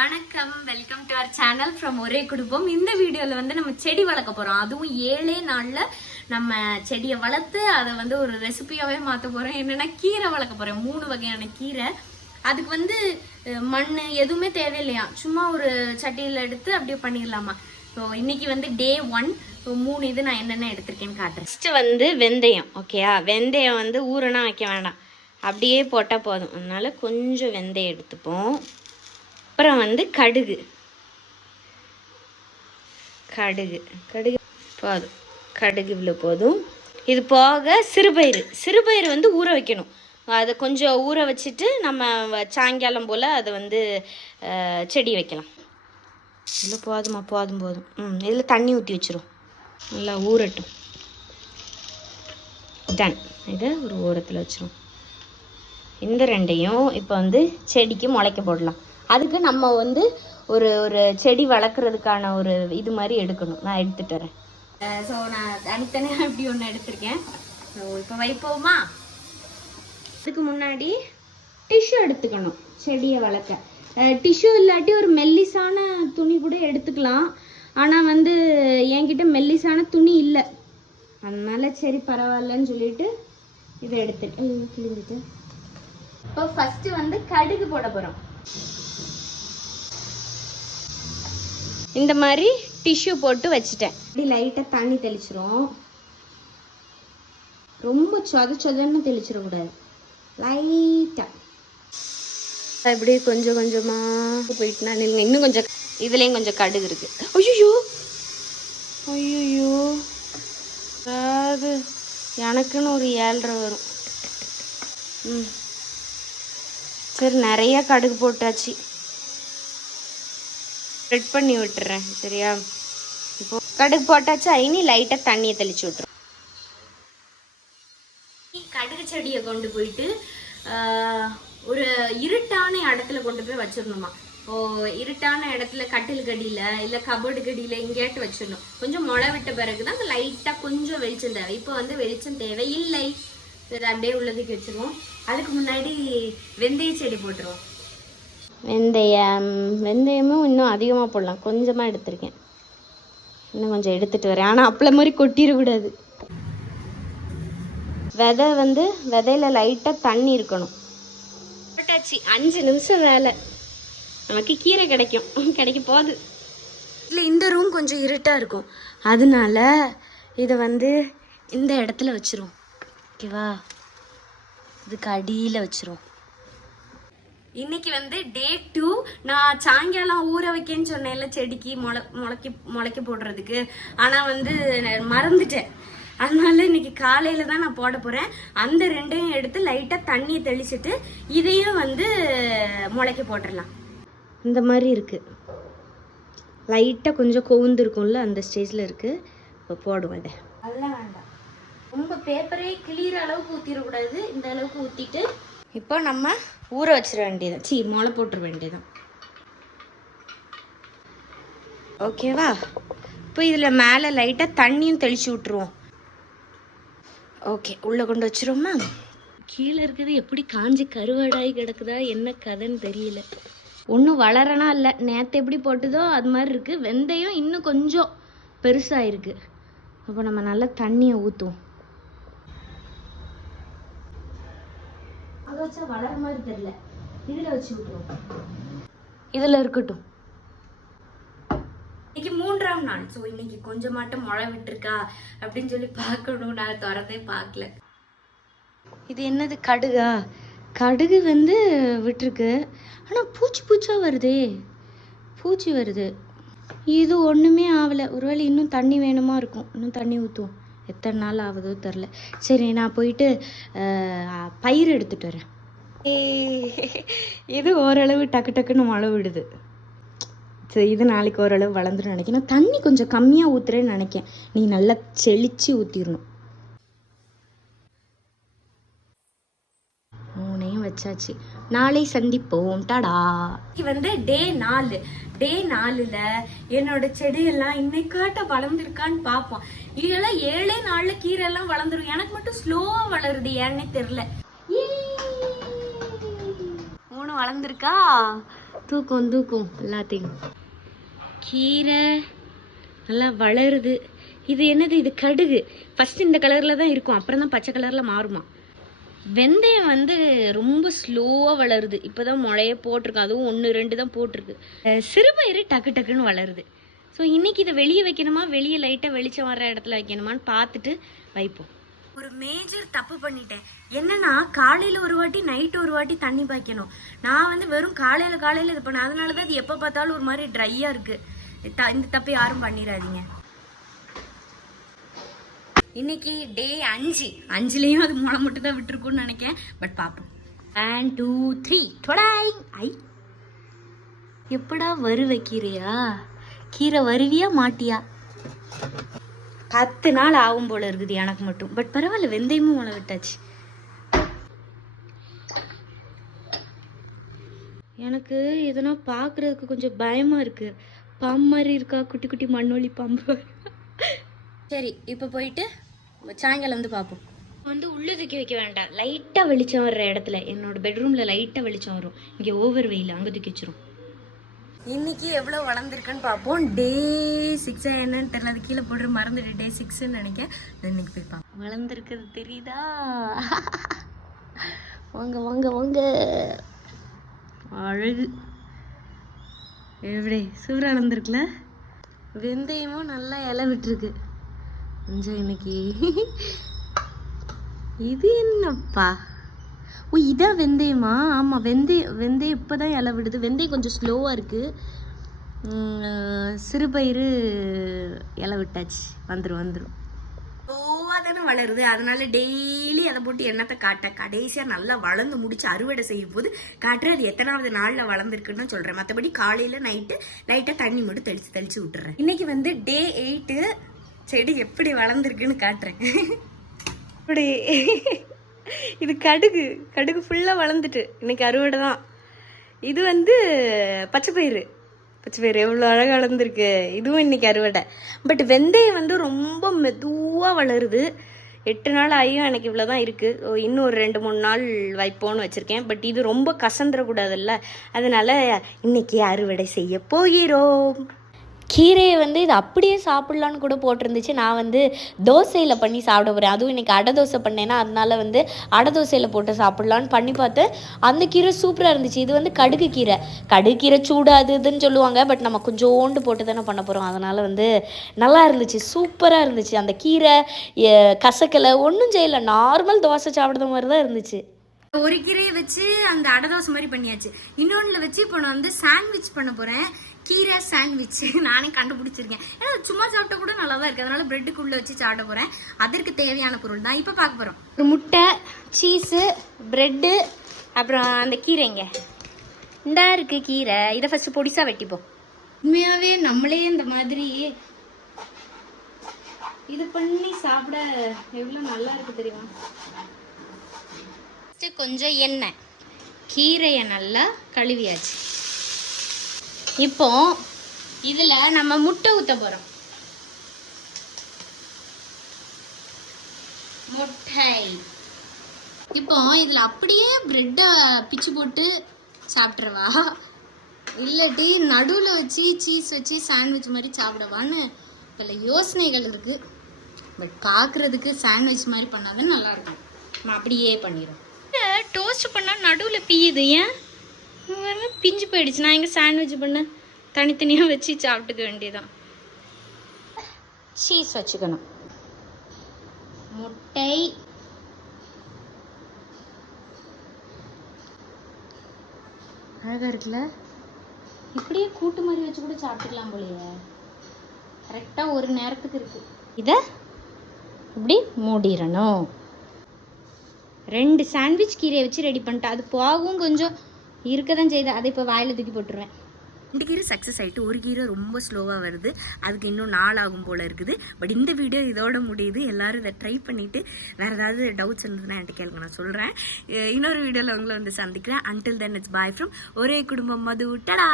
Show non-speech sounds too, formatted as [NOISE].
வணக்கம். Welcome to our channel from ஒரே குடும்பம். இந்த வீடியோவில் வந்து நம்ம செடி வளர்க்க போகிறோம் அதுவும் ஏழே நாளில் நம்ம செடியை வளர்த்து அதை வந்து ஒரு ரெசிபியாகவே மாற்ற போகிறோம் என்னென்னா கீரை வளர்க்க போகிறேன் மூணு வகையான கீரை. அதுக்கு வந்து மண் எதுவுமே தேவையில்லையா? சும்மா ஒரு சட்டியில் எடுத்து அப்படியே பண்ணிடலாமா? ஸோ இன்னைக்கு வந்து டே ஒன் மூணு இது நான் என்னென்ன எடுத்திருக்கேன்னு காட்டுறேன். ஃபஸ்ட்டு வந்து வெந்தயம் ஓகேயா வெந்தயம் வந்து ஊறனா வைக்க வேண்டாம் அப்படியே போட்டால் போதும். அதனால கொஞ்சம் வெந்தயம் எடுத்துப்போம். அப்புறம் வந்து கடுகு. கடுகு. கடுகு. போதும். கடுகு இவ்வளோ போதும். இது போக சிறுபயிறு. சிறுபயிறு வந்து ஊற வைக்கணும். அதை கொஞ்சம் ஊற வச்சுட்டு நம்ம வ- சாயங்காலம் போல் அதை வந்து செடி வைக்கலாம். இல்லை போதுமா போதும் போதும். ம் இதில் தண்ணி ஊற்றி வச்சிரும். நல்லா ஊறட்டும். டன் இதை ஒரு ஓரத்தில் வச்சிரும். இந்த ரெண்டையும் இப்போ வந்து செடிக்கு முளைக்க போடலாம். அதுக்கு நம்ம வந்து ஒரு ஒரு செடி வளர்க்குறதுக்கான ஒரு இது மாதிரி எடுக்கணும். நான் எடுத்துட்டு வரேன். ஸோ நான் தனித்தனியாக இப்படி ஒன்று எடுத்திருக்கேன். ஸோ இப்போ வைப்போமா? அதுக்கு முன்னாடி டிஷ்யூ எடுத்துக்கணும் செடியை வளர்க்க. டிஷ்யூ இல்லாட்டி ஒரு மெல்லிசான துணி கூட எடுத்துக்கலாம். ஆனால் வந்து என்கிட்ட மெல்லிசான துணி இல்லை. அதனால சரி பரவாயில்லன்னு சொல்லிட்டு இதை எடுத்துட்டு கிழிஞ்சிட்டு. இப்போ ஃபர்ஸ்ட் வந்து கடுகு போட போறோம். இந்த மாதிரி டிஷ்யூ போட்டு வச்சுட்டேன். இப்படி லைட்டாக தண்ணி தெளிச்சிரும். ரொம்ப சொத சொதன்னு தெளிச்சிடக்கூடாது. லைட்டாக இப்படி கொஞ்சம் கொஞ்சமாக போயிட்டுனா நில்லுங்க. இன்னும் கொஞ்சம் இதுலேயும் கொஞ்சம் கடுகு இருக்கு. ஐயோ ஐயோ அது எனக்குன்னு ஒரு ஏழ்ரை வரும். ம். சரி நிறைய கடுகு போட்டாச்சு. ஸ்ப்ரெட் பண்ணி விட்டுறேன் சரியா? இப்போ கடுகு போட்டாச்சு? ஐனி லைட்டாக தண்ணியை தெளிச்சு விட்டுரும் கடுகு செடியை கொண்டு போயிட்டு ஒரு இருட்டான இடத்துல கொண்டு போய் வச்சிடணுமா? ஓ இருட்டான இடத்துல கட்டில் கடியில் இல்லை கபோர்டு கடியில் எங்கேயாட்டு வச்சிடணும். கொஞ்சம் முளை விட்ட பிறகுதான் லைட்டாக கொஞ்சம் வெளிச்சம் தேவை. இப்போ வந்து வெளிச்சம் தேவை இல்லை சரி அப்படியே உள்ளதுக்கு வச்சிருவோம். அதுக்கு முன்னாடி வெந்தய செடி போட்டுருவோம். வெந்தயம் வெந்தயமும் இன்னும் அதிகமாக போடலாம். கொஞ்சமாக எடுத்திருக்கேன். இன்னும் கொஞ்சம் எடுத்துகிட்டு வரேன். ஆனால் அப்பள மாதிரி கொட்டிடக்கூடாது விதை வந்து விதையில லைட்டாக தண்ணி இருக்கணும். போட்டாச்சு. அஞ்சு நிமிஷம் வேலை. நமக்கு கீரை கிடைக்கும். கிடைக்க போகுது. இல்லை இந்த ரூம் கொஞ்சம் இருட்டாக இருக்கும். அதனால இதை வந்து இந்த இடத்துல வச்சிரும் ஓகேவா இதுக்கு அடியில் வச்சிரும் இன்னைக்கு வந்து டே டூ நான் சாயங்காலம் ஊற வைக்கேன்னு சொன்னேன்ல செடிக்கு முளை முளைக்க முளைக்க போடுறதுக்கு. ஆனால் வந்து நான் மறந்துட்டேன். அதனால இன்னைக்கு காலையில தான் நான் போட போறேன். அந்த ரெண்டையும் எடுத்து லைட்டாக தண்ணியை தெளிச்சிட்டு இதையும் வந்து முளைக்க போட்டுடலாம். இந்த மாதிரி இருக்கு. லைட்டாக கொஞ்சம் கொவுந்துருக்கும்ல அந்த ஸ்டேஜில் இருக்கு. இப்போ போடுவேன் அதெல்லாம் வேண்டாம். ரொம்ப பேப்பரே கிளியர் அளவுக்கு ஊற்றிடக்கூடாது இந்த அளவுக்கு ஊற்றிட்டு இப்போ நம்ம ஊற வச்சிட வேண்டியதான் சீ முளை போட்டுற வேண்டியதான் ஓகேவா இப்போ இதில் மேலே லைட்டாக தண்ணியும் தெளிச்சு விட்ருவோம் ஓகே உள்ளே கொண்டு வச்சிருவோமா? கீழே இருக்கிறது எப்படி காஞ்சி கருவாடாகி கிடக்குதா என்ன கதைன்னு தெரியல. ஒன்றும் வளரனா இல்லை. நேற்று எப்படி போட்டுதோ அது மாதிரி இருக்குது வெந்தயம் இன்னும் கொஞ்சம் பெருசாக இருக்கு அப்போ நம்ம நல்லா தண்ணியை ஊற்றுவோம் வச்சா வளர மாதிரி தெரியல. இதில் வச்சு விட்டுருவோம் இதில் இருக்கட்டும். இன்னைக்கு மூன்றாம் நாள். ஸோ இன்னைக்கு கொஞ்சமாட்டம் முளை விட்டுருக்கா அப்படின்னு சொல்லி பார்க்கணும். நான் திறந்தே பார்க்கல. இது என்னது கடுகா? கடுகு வந்து விட்டுருக்கு. ஆனால் பூச்சி பூச்சா வருதே. பூச்சி வருது. இது ஒன்றுமே ஆகலை ஒருவேளை இன்னும் தண்ணி வேணுமா இருக்கும். இன்னும் தண்ணி ஊற்றுவோம் எத்தனை நாள் ஆகுதோ தெரில சரி நான் போயிட்டு பயிர் எடுத்துட்டு வரேன். இது ஓரளவு டக்கு டக்குன்னு மழை விடுது. சரி இது நாளைக்கு ஓரளவு வளர்ந்துடும் நினைக்கிறேன். தண்ணி கொஞ்சம் கம்மியாக ஊற்றுறேன்னு நினைக்கேன் நீ நல்லா செழிச்சு ஊற்றிடணும் மூணையும் வச்சாச்சு. நாளை சந்திப்போம். டாடா. இது வந்து டே நாலு. டே நாலுல என்னோட செடியெல்லாம் இன்னைக்காட்ட வளர்ந்துருக்கான்னு பார்ப்போம். இதெல்லாம் ஏழே நாளில் கீரை எல்லாம் வளர்ந்துரும். எனக்கு மட்டும் ஸ்லோவா வளருது. ஏன்னே தெரியல. பொண்ணு வளர்ந்துருக்கா? தூக்கும் தூக்கும் எல்லாத்தையும். கீரை நல்லா வளருது. இது என்னது? இது கடுகு. ஃபஸ்ட் இந்த கலரில் தான் இருக்கும். அப்புறம் தான் பச்சை கலரில் மாறுமா. வெந்தயம் வந்து ரொம்ப ஸ்லோவாக வளருது. இப்போ தான் முளைய போட்டிருக்கு. அதுவும் ஒன்று ரெண்டு தான் போட்டிருக்கு. சிறுபயிறு டக்கு டக்குன்னு வளருது. ஸோ இன்றைக்கி இதை வெளியே வைக்கணுமா? வெளியே லைட்டாக வெளிச்சம் வர்ற இடத்துல வைக்கணுமான்னு பார்த்துட்டு வைப்போம். ஒரு மேஜர் தப்பு பண்ணிட்டேன். என்னன்னா காலையில ஒரு வாட்டி நைட் ஒரு வாட்டி தண்ணி பாய்க்கணும். நான் வந்து வெறும் காலையில காலையில இது பண்ணேன். அதனால தான் எப்ப எப்போ பார்த்தாலும் ஒரு மாதிரி ட்ரையா இருக்கு. த- இந்த தப்பு யாரும் பண்ணிடாதீங்க. இன்னைக்கு டே அஞ்சு. அஞ்சுலேயும் அது மூளை மட்டும் தான் விட்டுருக்கும்னு நினைக்கேன் பட் பார்ப்போம் அண்ட் டூ த்ரீ டொடாய் ஐ. எப்படா வருவ கீரையா கீரை வருவியா மாட்டியா? பத்து நாள் ஆகும் போல இருக்குது எனக்கு மட்டும். பட் பரவாயில்ல வெந்தயமும் முளை விட்டாச்சு. எனக்கு எதனா பார்க்கறதுக்கு கொஞ்சம் பயமா இருக்கு. பாம்பு மாதிரி இருக்கா? குட்டி குட்டி மண்ணொலி பாம்பு சரி இப்போ போயிட்டு சாயங்காலம் வந்து பார்ப்போம் வந்து உள்ள தூக்கி வைக்க வேண்டாம். லைட்டாக வெளிச்சம் வர்ற இடத்துல என்னோட பெட்ரூமில் லைட்டாக வெளிச்சம் வரும். இங்கே ஓவர் வெயில் அங்கே தூக்கி வச்சிரும். இன்னைக்கு எவ்வளோ வளர்ந்துருக்குன்னு பார்ப்போம். டே சிக்ஸ் என்னன்னு தெரியல. அது கீழே போடுற மறந்துட்டு டே சிக்ஸ்ன்னு நினைக்கிறேன். இன்னைக்கு போய் பார்ப்போம். வளர்ந்துருக்கிறது தெரியுதா? வாங்க வாங்க வாங்க. அழகு. எப்படி? சூறாக வளர்ந்துருக்குல? வெந்தயமும் நல்லா இலை விட்டுருக்கு கொஞ்சம் இன்னைக்கு. இது என்னப்பா? ஓ இதான் வெந்தயமா? ஆமாம் வெந்தயம் வெந்தயம் இப்போ தான் இலை விடுது வெந்தயம் கொஞ்சம் ஸ்லோவாக இருக்குது சிறுபயிறு இலை விட்டாச்சு வந்துடும் வந்துடும் ஸ்லோவாக தானே வளருது. அதனால டெய்லி அதை போட்டு எண்ணத்தை காட்ட கடைசியாக நல்லா வளர்ந்து முடிச்சு அறுவடை செய்யும் போது காட்டுறேன் அது எத்தனாவது நாளில் வளர்ந்துருக்குன்னு சொல்கிறேன் மற்றபடி காலையில் நைட்டு லைட்டாக தண்ணி மட்டும் தெளித்து தெளித்து விட்டுறேன். இன்னைக்கு வந்து டே எயிட்டு செடி எப்படி வளர்ந்துருக்குன்னு காட்டுறேன். இப்படி இது கடுகு. கடுகு ஃபுல்லாக வளர்ந்துட்டு இன்னைக்கு அறுவடை தான். இது வந்து பச்சை பயிறு பச்சை பயிறு எவ்வளோ அழகாக வளர்ந்துருக்கு. இதுவும் இன்னைக்கு அறுவடை. பட் வெந்தயம் வந்து ரொம்ப மெதுவாக வளருது. எட்டு நாள் ஆகியும் எனக்கு இவ்வளோ தான் இருக்குது இன்னும் ஒரு ரெண்டு மூணு நாள் வைப்போன்னு வச்சுருக்கேன். பட் இது ரொம்ப கசந்துடக்கூடாதுல்ல அதனால் இன்னைக்கு அறுவடை செய்ய போகிறோம். கீரையை வந்து இது அப்படியே சாப்பிட்லான்னு கூட போட்டிருந்துச்சு. நான் வந்து தோசையில் பண்ணி சாப்பிட போகிறேன் அதுவும் இன்றைக்கி அடை தோசை பண்ணேன்னா அதனால வந்து அடை தோசையில் போட்டு சாப்பிட்லான்னு பண்ணி பார்த்தேன். அந்த கீரை சூப்பராக இருந்துச்சு. இது வந்து கடுகு கீரை. கடுகு கீரை சூடாது இதுன்னு சொல்லுவாங்க. பட் நம்ம கொஞ்சோண்டு போட்டு தானே பண்ண போகிறோம் அதனால் வந்து நல்லா இருந்துச்சு. சூப்பராக இருந்துச்சு. அந்த கீரை கசக்கலை ஒன்றும் செய்யலை. நார்மல் தோசை சாப்பிட்ற மாதிரி தான் இருந்துச்சு. ஒரு கீரையை வச்சு அந்த அடை தோசை மாதிரி பண்ணியாச்சு. இன்னொன்றில் வச்சு இப்போ நான் வந்து சாண்ட்விச் பண்ண போகிறேன் கீரை சாண்ட்விச் [LAUGHS] நானே கண்டுபிடிச்சிருக்கேன். ஏன்னா சும்மா சாப்பிட்டா கூட நல்லா தான் இருக்குது அதனால பிரெட்டுக்குள்ளே வச்சு சாப்பிட போகிறேன் அதற்கு தேவையான பொருள் தான். இப்போ பார்க்க போகிறோம் ஒரு முட்டை சீஸு ப்ரெட்டு அப்புறம் அந்த கீரைங்க இந்தா இருக்கு கீரை. இதை ஃபஸ்ட்டு பொடிசா வெட்டிப்போம். உண்மையாகவே நம்மளே இந்த மாதிரி இது பண்ணி சாப்பிட எவ்வளோ நல்லா இருக்கு தெரியுமா? ஃபஸ்ட்டு கொஞ்சம் எண்ணெய். கீரையை நல்லா கழுவியாச்சு. இப்போ இதில் நம்ம முட்டை ஊற்ற போகிறோம் முட்டை. இப்போ இதில் அப்படியே ப்ரெட்டை பிச்சு போட்டு சாப்பிட்றவா இல்லாட்டி நடுவில் வச்சு சீஸ் வச்சு சாண்ட்விச் மாதிரி சாப்பிடவான்னு சில யோசனைகள் இருக்குது பட் பார்க்குறதுக்கு சாண்ட்விச் மாதிரி பண்ணாதான் நல்லா இருக்கும். நம்ம அப்படியே பண்ணிடும் டோஸ்ட் பண்ணால் நடுவில் பீயுது ஏன்? பிஞ்சு போயிடுச்சு. நான் எங்கே சாண்ட்விச் பண்ண. தனித்தனியாக வச்சு சாப்பிட்டுக்க வேண்டியதான் சீஸ் வச்சுக்கணும். முட்டை. அழகாக இருக்குல்ல? இப்படியே கூட்டு மாதிரி வச்சு கூட சாப்பிட்டுக்கலாம் போலையே. கரெக்டாக ஒரு நேரத்துக்கு இருக்குது இதை இப்படி மூடிடணும். ரெண்டு சாண்ட்விச் கீரையை வச்சு ரெடி பண்ணிட்டேன் அது போகவும் கொஞ்சம் இருக்க தான் செய்யுது. அதை இப்போ வாயில் தூக்கி போட்டுருவேன். ரெண்டு கீரை சக்ஸஸ் ஆகிட்டு ஒரு கீரை ரொம்ப ஸ்லோவாக வருது. அதுக்கு இன்னும் நாள் ஆகும் போல் இருக்குது. பட் இந்த வீடியோ இதோட முடியுது. எல்லோரும் இதை ட்ரை பண்ணிவிட்டு வேறு ஏதாவது டவுட்ஸ் இருந்ததுன்னா என்கிட்ட கேளுங்க. நான் சொல்கிறேன் இன்னொரு வீடியோவில் உங்களை வந்து சந்திக்கிறேன். Until then it's bye from ஒரே குடும்பம் மது. டடா